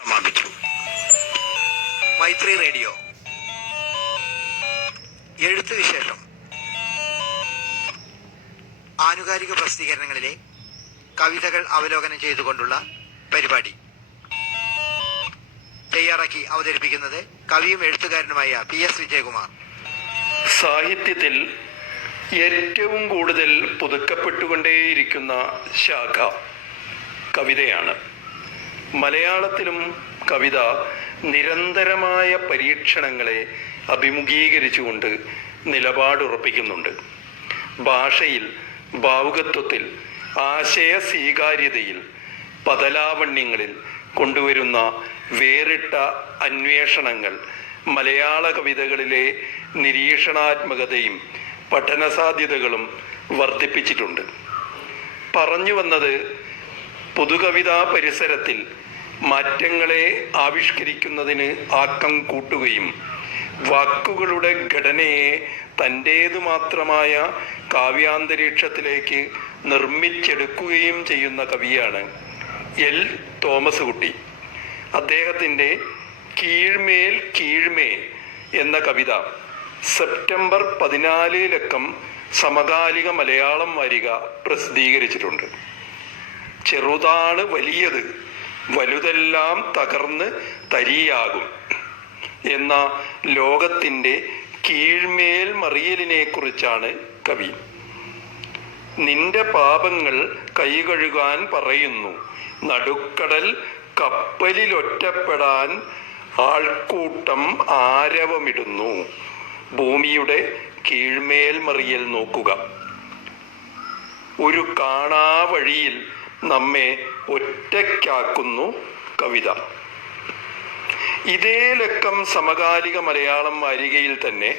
സമാപിച്ചു. മൈത്രി റേഡിയോ എഴുത്ത് വിശേഷം. ആനുകാലിക പ്രസിദ്ധീകരണങ്ങളിലെ കവിതകൾ അവലോകനം ചെയ്തുകൊണ്ടുള്ള പരിപാടി തയ്യാറാക്കി അവതരിപ്പിക്കുന്നത് കവിയും എഴുത്തുകാരനുമായ PS വിജയകുമാർ. സാഹിത്യത്തിൽ ഏറ്റവും കൂടുതൽ പുതുക്കപ്പെട്ടുകൊണ്ടേയിരിക്കുന്ന ശാഖ കവിതയാണ്. മലയാളത്തിലും കവിത നിരന്തരമായ പരീക്ഷണങ്ങളെ അഭിമുഖീകരിച്ചുകൊണ്ട് നിലപാടുറപ്പിക്കുന്നുണ്ട്. ഭാഷയിൽ, ഭാവുകത്വത്തിൽ, ആശയ സ്വീകാര്യതയിൽ, പദലാവണ്യങ്ങളിൽ കൊണ്ടുവരുന്ന വേറിട്ട അന്വേഷണങ്ങൾ മലയാള കവിതകളിലെ നിരീക്ഷണാത്മകതയും പഠനസാധ്യതകളും വർദ്ധിപ്പിച്ചിട്ടുണ്ട്. പറഞ്ഞു വന്നത്, പുതുകവിതാ പരിസരത്തിൽ മാറ്റങ്ങളെ ആവിഷ്കരിക്കുന്നതിന് ആക്കം കൂട്ടുകയും വാക്കുകളുടെ ഘടനയെ തൻ്റേതു മാത്രമായ കാവ്യാന്തരീക്ഷത്തിലേക്ക് നിർമ്മിച്ചെടുക്കുകയും ചെയ്യുന്ന കവിയാണ് L. തോമസ് കുട്ടി. അദ്ദേഹത്തിൻ്റെ കീഴ്മേൽ കീഴ്മേ എന്ന കവിത സെപ്റ്റംബർ 14 ലക്കം സമകാലിക മലയാളം വാരിക പ്രസിദ്ധീകരിച്ചിട്ടുണ്ട്. ചെറുതാണ് വലിയത്, വലുതെല്ലാം തകർന്ന് തരിയാകും എന്ന ലോകത്തിൻ്റെ കീഴ്മേൽ മറിയലിനെ കുറിച്ചാണ് കവി. നിന്റെ പാപങ്ങൾ കൈകഴുകാൻ പറയുന്നു, നടുക്കടൽ കപ്പലിലൊറ്റപ്പെടാൻ ആൾക്കൂട്ടം ആരവമിടുന്നു. ഭൂമിയുടെ കീഴ്മേൽ മറിയൽ നോക്കുക. ഒരു കാണാ വഴിയിൽ നമ്മെ ഒറ്റയ്ക്കാക്കുന്നു കവിത. ഇതേ ലക്കം സമകാലിക മലയാളം വാരികയിൽ തന്നെ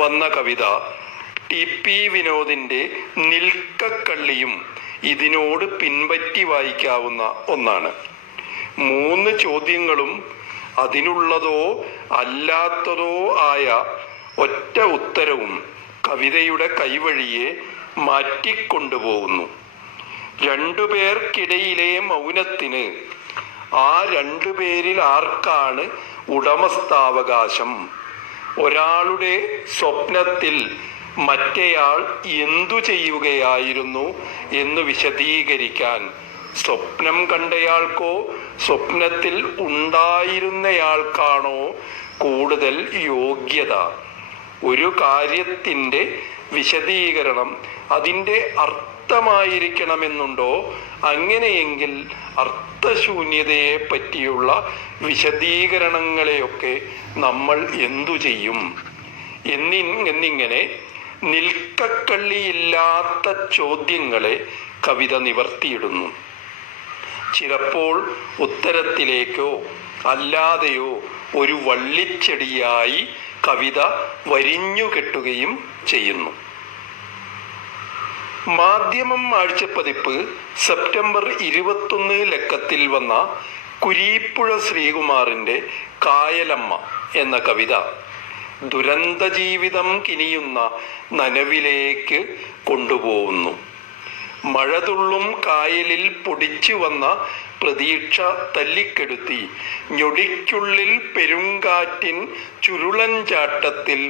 വന്ന കവിത TP വിനോദിൻ്റെ നിൽക്കക്കള്ളിയും ഇതിനോട് പിൻപറ്റി വായിക്കാവുന്ന ഒന്നാണ്. 3 ചോദ്യങ്ങളും അതിനുള്ളതോ അല്ലാത്തതോ ആയ ഒറ്റ ഉത്തരവും കവിതയുടെ കൈവഴിയെ മാറ്റിക്കൊണ്ടുപോകുന്നു. 2 പേർക്കിടയിലെ മൗനത്തിന് ആ 2 പേരിൽ ആർക്കാണ് ഉടമസ്ഥാവകാശം? ഒരാളുടെ സ്വപ്നത്തിൽ മറ്റേയാൾ എന്തു ചെയ്യുകയായിരുന്നു എന്ന് വിശദീകരിക്കാൻ സ്വപ്നം കണ്ടയാൾക്കോ സ്വപ്നത്തിൽ ഉണ്ടായിരുന്നയാൾക്കാണോ കൂടുതൽ യോഗ്യത? ഒരു കാര്യത്തിൻ്റെ വിശദീകരണം അതിൻ്റെ അർത്ഥമായിരിക്കണമെന്നുണ്ടോ? അങ്ങനെയെങ്കിൽ അർത്ഥശൂന്യതയെ പറ്റിയുള്ള വിശദീകരണങ്ങളെയൊക്കെ നമ്മൾ എന്തു ചെയ്യും? എന്നിങ്ങനെ നിൽക്കക്കള്ളിയില്ലാത്ത ചോദ്യങ്ങളെ കവിത നിവർത്തിയിടുന്നു. ചിലപ്പോൾ ഉത്തരത്തിലേക്കോ അല്ലാതെയോ ഒരു വള്ളിച്ചെടിയായി കവിത വരിഞ്ഞുകെട്ടുകയും ചെയ്യുന്നു. മാധ്യമം ആഴ്ചപ്പതിപ്പ് സെപ്റ്റംബർ 21 ലക്കത്തിൽ വന്ന കുരീപ്പുഴ ശ്രീകുമാറിൻ്റെ കായലമ്മ എന്ന കവിത ദുരന്ത ജീവിതം കിനിയുന്ന നനവിലേക്ക് കൊണ്ടുപോകുന്നു. മഴതുള്ളും കായലിൽ പൊടിച്ചു വന്ന പ്രതീക്ഷ തല്ലിക്കെടുത്തി ഞൊടിക്കുള്ളിൽ പെരുങ്കാറ്റിൻ ചുരുളൻ ചാട്ടത്തിൽ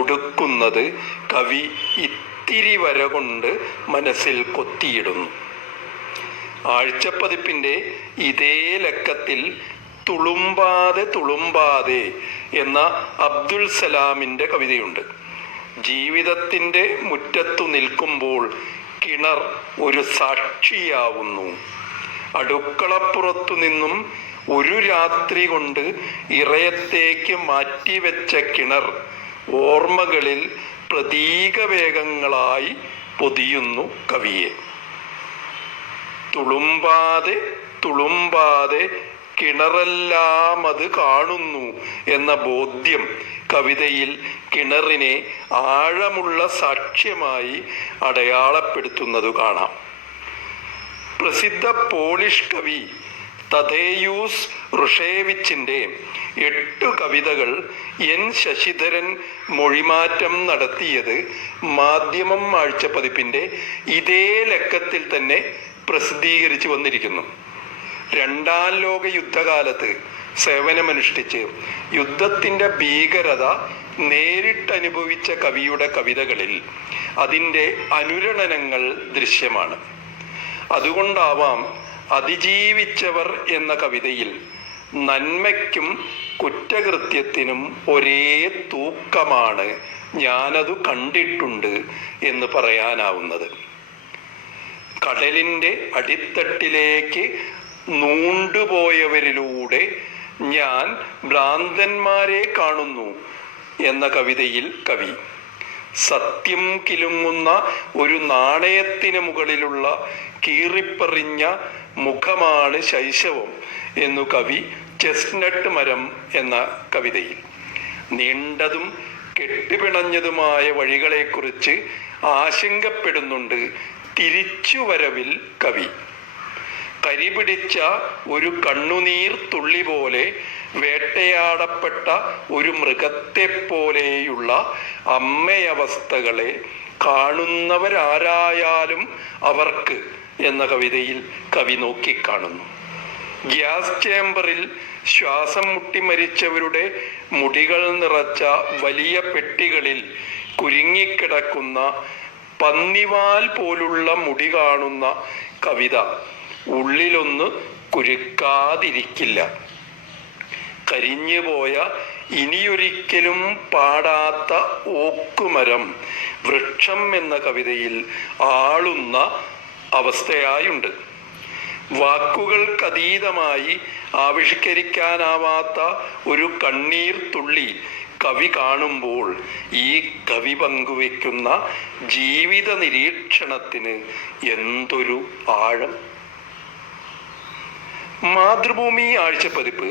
ഒടുക്കുന്നത് കവി ഇത്തിരി വര കൊണ്ട് മനസ്സിൽ കൊത്തിയിടുന്നു. ആഴ്ചപ്പതിപ്പിൻ്റെ ഇതേ ലക്കത്തിൽ തുളുമ്പാതെ തുളുമ്പാതെ എന്ന അബ്ദുൽ സലാമിൻ്റെ കവിതയുണ്ട്. ജീവിതത്തിൻ്റെ മുറ്റത്തു നിൽക്കുമ്പോൾ കിണർ ഒരു സാക്ഷിയാവുന്നു. അടുക്കളപ്പുറത്തു നിന്നും ഒരു രാത്രി കൊണ്ട് ഇറയത്തേക്ക് മാറ്റിവെച്ച കിണർ ഓർമ്മകളിൽ പ്രതീകവേഗങ്ങളായി പൊതിയുന്നു കവിയെ. തുളുമ്പാതെ തുളുമ്പാതെ കിണറെല്ലാം അത് കാണുന്നു എന്ന ബോധ്യം കവിതയിൽ കിണറിനെ ആഴമുള്ള സാക്ഷ്യമായി അടയാളപ്പെടുത്തുന്നത് കാണാം. പ്രസിദ്ധ പോളിഷ് കവി തദേയൂസ് റുഷേവിച്ചിൻ്റെ 8 കവിതകൾ N. ശശിധരൻ മൊഴിമാറ്റം നടത്തിയത് മാധ്യമം ആഴ്ചപ്പതിപ്പിൻ്റെ ഇതേ ലക്കത്തിൽ തന്നെ പ്രസിദ്ധീകരിച്ചു വന്നിരിക്കുന്നു. രണ്ടാം ലോക യുദ്ധകാലത്ത് സേവനമനുഷ്ഠിച്ച് യുദ്ധത്തിൻ്റെ ഭീകരത നേരിട്ടനുഭവിച്ച കവിയുടെ കവിതകളിൽ അതിൻ്റെ അനുരണനങ്ങൾ ദൃശ്യമാണ്. അതുകൊണ്ടാവാം അതിജീവിച്ചവർ എന്ന കവിതയിൽ നന്മയ്ക്കും കുറ്റകൃത്യത്തിനും ഒരേ തൂക്കമാണ്, ഞാനതു കണ്ടിട്ടുണ്ട് എന്ന് പറയാനാവുന്നത്. കടലിൻ്റെ അടിത്തട്ടിലേക്ക് നൂണ്ടുപോയവരിലൂടെ ഞാൻ ഭ്രാന്തന്മാരെ കാണുന്നു എന്ന കവിതയിൽ കവി സത്യം കിലുങ്ങുന്ന ഒരു നാണയത്തിന് മുകളിലുള്ള കീറിപ്പറിഞ്ഞ മുഖമാണ് ശൈശവം എന്നു കവി ചെസ്നട്ട് മരം എന്ന കവിതയിൽ നീണ്ടതും കെട്ടുപിണഞ്ഞതുമായ വഴികളെക്കുറിച്ച് ആശങ്കപ്പെടുന്നുണ്ട് തിരിച്ചുവരവിൽ കവി. കരിപിടിച്ച ഒരു കണ്ണുനീർ തുള്ളി പോലെ വേട്ടയാടപ്പെട്ട ഒരു മൃഗത്തെപ്പോലെയുള്ള അമ്മയവസ്ഥകളെ കാണുന്നവരാരായാലും അവർക്ക് എന്ന കവിതയിൽ കവി നോക്കിക്കാണുന്നു. ഗ്യാസ് ചേംബറിൽ ശ്വാസം മുട്ടി മരിച്ചവരുടെ മുടികൾ നിറച്ച വലിയ പെട്ടികളിൽ കുരുങ്ങിക്കിടക്കുന്ന പന്നിവാൽ പോലുള്ള മുടി കാണുന്ന കവിത ഉള്ളിലൊന്ന് കുരുക്കാതിരിക്കില്ല. കരിഞ്ഞുപോയ ഇനിയൊരിക്കലും പാടാത്ത ഓക്കുമരം വൃക്ഷം എന്ന കവിതയിൽ ആളുന്ന അവസ്ഥയായുണ്ട്. വാക്കുകൾക്കതീതമായി ആവിഷ്കരിക്കാനാവാത്ത ഒരു കണ്ണീർ തുള്ളി കവി കാണുമ്പോൾ ഈ കവി പങ്കുവെക്കുന്ന ജീവിത നിരീക്ഷണത്തിന് എന്തൊരു ആഴം! മാതൃഭൂമി ആഴ്ചപ്പതിപ്പ്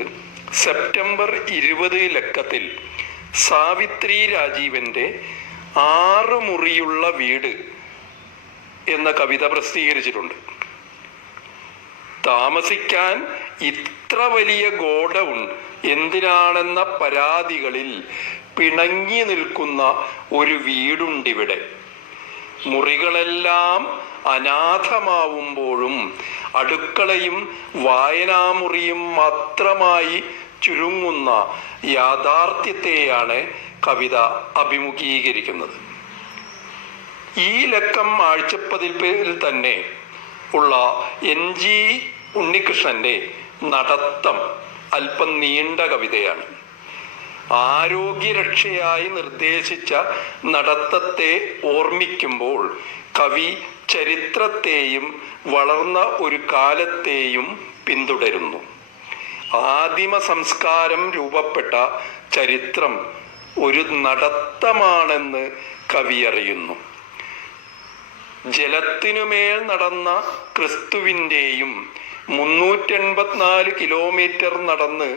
സെപ്റ്റംബർ 20 ലക്കത്തിൽ സാവിത്രി രാജീവന്റെ 6 മുറിയുള്ള വീട് എന്ന കവിത പ്രസിദ്ധീകരിച്ചിട്ടുണ്ട്. താമസിക്കാൻ ഇത്ര വലിയ ഗോഡൗൺ എന്തിനാണെന്ന പരാതികളിൽ പിണങ്ങി നിൽക്കുന്ന ഒരു വീടുണ്ടിവിടെ. മുറികളെല്ലാം അനാഥമാവുമ്പോഴും അടുക്കളയും വായനാമുറിയും മാത്രമായി ചുരുങ്ങുന്ന യാഥാർത്ഥ്യത്തെയാണ് കവിത അഭിമുഖീകരിക്കുന്നത്. ഈ ലക്കം ആഴ്ചപ്പതിപ്പിൽ തന്നെ ഉള്ള NG ഉണ്ണികൃഷ്ണന്റെ നടത്തം അല്പം നീണ്ട കവിതയാണ്. ആരോഗ്യരക്ഷയായി നിർദ്ദേശിച്ച നടത്തത്തെ ഓർമ്മിക്കുമ്പോൾ കവി ചരിത്രത്തെയും വളർന്ന ഒരു കാലത്തെയും പിന്തുടരുന്നു. ആദിമ സംസ്കാരം രൂപപ്പെട്ട ചരിത്രം ഒരു നടത്തമാണെന്ന് കവി അറിയുന്നു. ജലത്തിനുമേൽ നടന്ന ക്രിസ്തുവിൻ്റെയും 384 കിലോമീറ്റർ നടന്ന്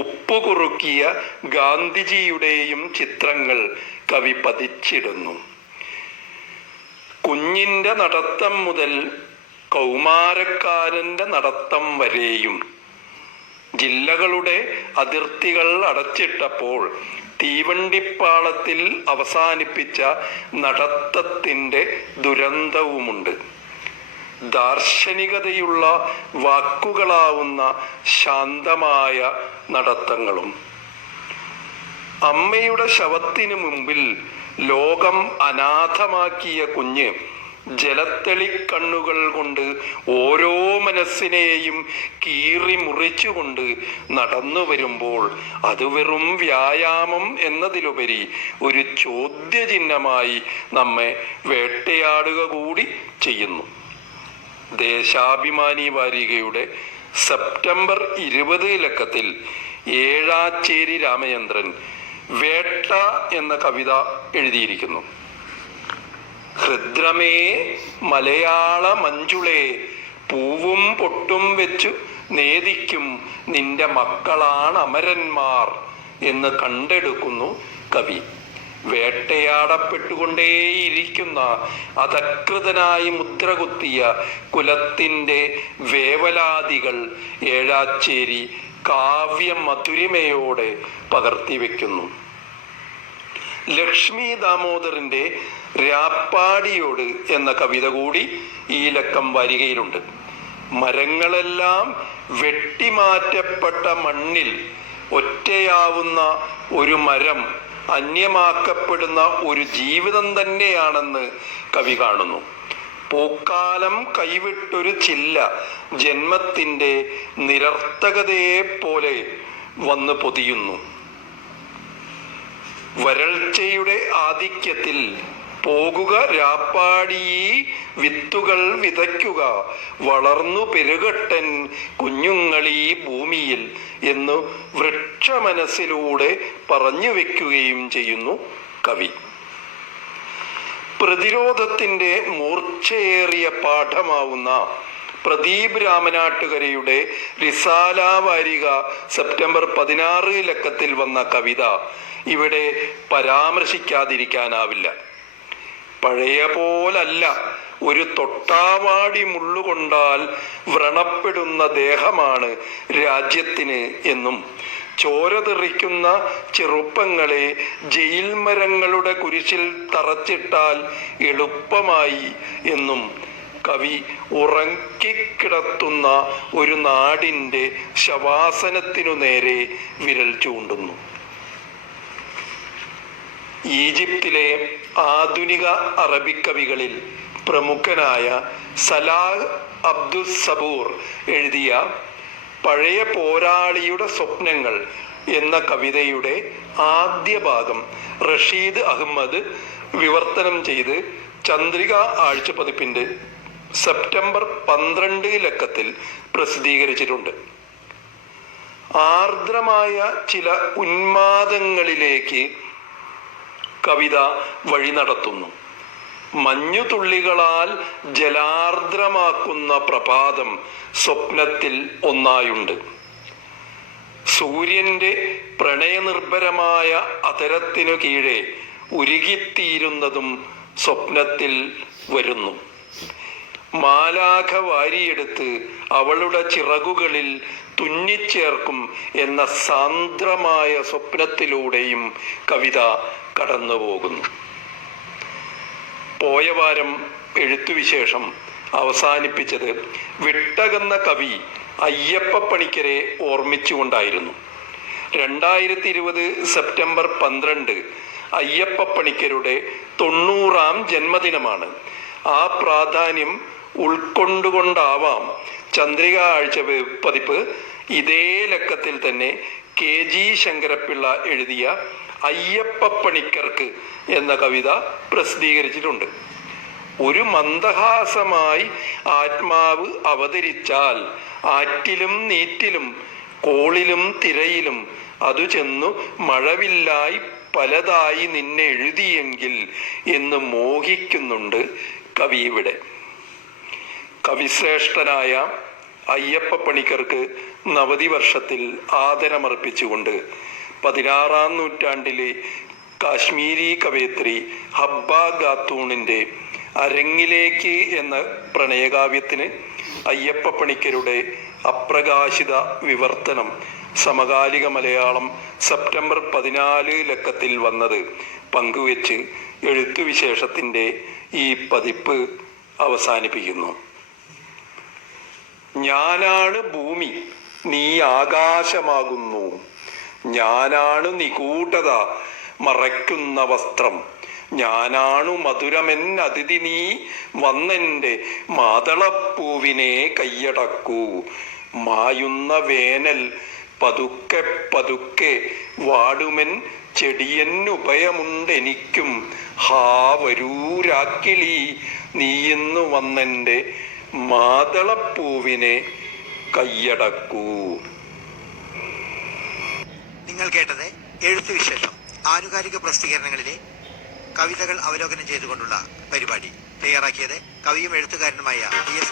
ഉപ്പുകുറുക്കിയ ഗാന്ധിജിയുടെയും ചിത്രങ്ങൾ കവി പതിച്ചിടുന്നു. കുഞ്ഞിൻ്റെ നടത്തം മുതൽ കൗമാരക്കാരൻ്റെ നടത്തം വരെയും ജില്ലകളുടെ അതിർത്തികൾ അടച്ചിട്ടപ്പോൾ തീവണ്ടിപ്പാളത്തിൽ അവസാനിപ്പിച്ച നടത്തത്തിൻ്റെ ദുരന്തവുമുണ്ട്. ദാർശനികതയുള്ള വാക്കുകളാവുന്ന ശാന്തമായ നടത്തങ്ങളും. അമ്മയുടെ ശവത്തിനു മുമ്പിൽ ലോകം അനാഥമാക്കിയ കുഞ്ഞ് ജലത്തെളിക്കണ്ണുകൾ കൊണ്ട് ഓരോ മനസ്സിനെയും കീറി മുറിച്ചുകൊണ്ട് നടന്നു വരുമ്പോൾ അത് വെറും വ്യായാമം എന്നതിലുപരി ഒരു ചോദ്യചിഹ്നമായി നമ്മെ വേട്ടയാടുക കൂടി ചെയ്യുന്നു. ദേശാഭിമാനി വാരികയുടെ സെപ്റ്റംബർ 20 ലക്കത്തിൽ ഏഴാച്ചേരി രാമചന്ദ്രൻ വേട്ട എന്ന കവിത എഴുതിയിരിക്കുന്നു. ഹൃദ്രമേ മലയാള മഞ്ജുളേ, പൂവും പൊട്ടും വെച്ചു നേദിക്കും നിന്റെ മക്കളാണ് അമരന്മാർ എന്ന് കണ്ടെടുക്കുന്നു കവി. വേട്ടയാടപ്പെട്ടുകൊണ്ടേയിരിക്കുന്ന അധകൃതനായി മുദ്രകുത്തിയ കുലത്തിൻ്റെ വേവലാതികൾ ഏഴാച്ചേരി കാവ്യമധുരിമയോടെ പകർത്തിവെക്കുന്നു. ലക്ഷ്മി ദാമോദറിൻ്റെ രാപ്പാടിയോട് എന്ന കവിത കൂടി ഈ ലക്കം വാരികയിലുണ്ട്. മരങ്ങളെല്ലാം വെട്ടിമാറ്റപ്പെട്ട മണ്ണിൽ ഒറ്റയാവുന്ന ഒരു മരം അന്യമാക്കപ്പെടുന്ന ഒരു ജീവിതം തന്നെയാണെന്ന് കവി കാണുന്നു. പൂക്കാലം കൈവിട്ടൊരു ചില്ല ജന്മത്തിൻ്റെ നിരർത്ഥകതയെ പോലെ വന്ന് പൊതിയുന്നു. വരൾച്ചയുടെ ആധിക്യത്തിൽ പോകുക രാപ്പാടിയീ വിത്തുകൾ വിതയ്ക്കുക, വളർന്നു പെരുകട്ടൻ കുഞ്ഞുങ്ങളീ ഭൂമിയിൽ എന്ന് വൃക്ഷമനസ്സിലൂടെ പറഞ്ഞു വെക്കുകയും ചെയ്യുന്നു കവി. പ്രതിരോധത്തിൻ്റെ മൂർച്ചയേറിയ പാഠമാവുന്ന പ്രദീപ് രാമനാട്ടുകരയുടെ റിസാല വാരിക സെപ്റ്റംബർ 16 ലക്കത്തിൽ വന്ന കവിത ഇവിടെ പരാമർശിക്കാതിരിക്കാനാവില്ല. പഴയ പോലല്ല, ഒരു തൊട്ടാവാടി മുള്ളുകൊണ്ടാൽ വ്രണപ്പെടുന്ന ദേഹമാണ് രാജ്യത്തിന് എന്നും ചോര തെറിക്കുന്ന ചെറുപ്പങ്ങളെ ജയിൽ മരങ്ങളുടെ കുരിശിൽ തറച്ചിട്ടാൽ എളുപ്പമായി എന്നും കവി ഉറങ്ങിക്കിടത്തുന്ന ഒരു നാടിൻ്റെ ശവാസനത്തിനു നേരെ വിരൽ ചൂണ്ടുന്നു. ഈജിപ്തിലെ ആധുനിക അറബിക് കവികളിൽ പ്രമുഖനായ സലാഹ് അബ്ദുസ് സബൂർ എഴുതിയ പഴയ പോരാളിയുടെ സ്വപ്നങ്ങൾ എന്ന കവിതയുടെ ആദ്യ ഭാഗം റഷീദ് അഹമ്മദ് വിവർത്തനം ചെയ്ത് ചന്ദ്രിക ആഴ്ചപ്പതിപ്പിൻ്റെ സെപ്റ്റംബർ 12 ലക്കത്തിൽ പ്രസിദ്ധീകരിച്ചിട്ടുണ്ട്. ആർദ്രമായ ചില ഉന്മാദങ്ങളിലേക്ക് കവിത വഴി നടത്തുന്നു. മഞ്ഞുതുള്ളികളാൽ ജലാർദ്രമാക്കുന്ന പ്രഭാതം സ്വപ്നത്തിൽ ഒന്നായുണ്ട്. സൂര്യന്റെ പ്രണയനിർഭരമായ അധരത്തിനു കീഴെ ഉരുകിത്തീരുന്നതും സ്വപ്നത്തിൽ വരുന്നു. മാലാഖ വാരിയെടുത്ത് അവളുടെ ചിറകുകളിൽ തുന്നിച്ചേർക്കും എന്ന സാന്ദ്രമായ സ്വപ്നത്തിലൂടെയും കവിത കടന്നുപോകുന്നു. പോയ വാരം എഴുത്തുവിശേഷം അവസാനിപ്പിച്ചത് വിട്ടകന്ന കവി അയ്യപ്പ പണിക്കരെ ഓർമ്മിച്ചുകൊണ്ടായിരുന്നു. 2020 സെപ്റ്റംബർ 12 അയ്യപ്പ പണിക്കരുടെ 90ാം ജന്മദിനമാണ്. ആ പ്രാധാന്യം ഉൾക്കൊണ്ടുകൊണ്ടാവാം ചന്ദ്രിക ആഴ്ച പതിപ്പ് ഇതേ ലക്കത്തിൽ തന്നെ KG ശങ്കരപ്പിള്ള എഴുതിയ അയ്യപ്പ പണിക്കർക്ക് എന്ന കവിത പ്രസിദ്ധീകരിച്ചിട്ടുണ്ട്. ഒരു മന്ദഹാസമായി ആത്മാവ് അവതരിച്ചാൽ ആറ്റിലും നീറ്റിലും കോളിലും തിരയിലും അതു ചെന്നു മഴവില്ലായി പലതായി നിന്നെ എഴുതിയെങ്കിൽ എന്ന് മോഹിക്കുന്നുണ്ട് കവി ഇവിടെ. കവിശ്രേഷ്ഠനായ അയ്യപ്പ പണിക്കർക്ക് നവതി വർഷത്തിൽ ആദരമർപ്പിച്ചുകൊണ്ട് 16ാം നൂറ്റാണ്ടിലെ കാശ്മീരി കവയിത്രി ഹബ്ബ ഖാത്തൂണിൻ്റെ അരങ്ങിലേക്ക് എന്ന പ്രണയകാവ്യത്തിന് അയ്യപ്പ പണിക്കരുടെ അപ്രകാശിത വിവർത്തനം സമകാലിക മലയാളം സെപ്റ്റംബർ 14 ലക്കത്തിൽ വന്നത് പങ്കുവെച്ച് എഴുത്തുവിശേഷത്തിൻ്റെ ഈ പതിപ്പ് അവസാനിപ്പിക്കുന്നു. ഞാനാണ് ഭൂമി, നീ ആകാശമാകുന്നു. ഞാനാണു നിഗൂഢത മറയ്ക്കുന്ന വസ്ത്രം. ഞാനാണു മധുരമെന്നതിഥി, നീ വന്നെൻ്റെ മാതളപ്പൂവിനെ കയ്യടക്കൂ. മായുന്ന വേനൽ പതുക്കെ പതുക്കെ വാടുമെൻ ചെടിയനുഭയമുണ്ടെനിക്കും. ഹാ വരൂരാക്കിളി, നീയിന്നു വന്നെൻ്റെ മാതളപ്പൂവിനെ കയ്യടക്കൂ. നിങ്ങൾ കേട്ടത് എഴുത്തുവിശേഷം, ആനുകാലിക പ്രസിദ്ധീകരണങ്ങളിലെ കവിതകൾ അവലോകനം ചെയ്തുകൊണ്ടുള്ള പരിപാടി. തയ്യാറാക്കിയത് കവിയും എഴുത്തുകാരനുമായ PS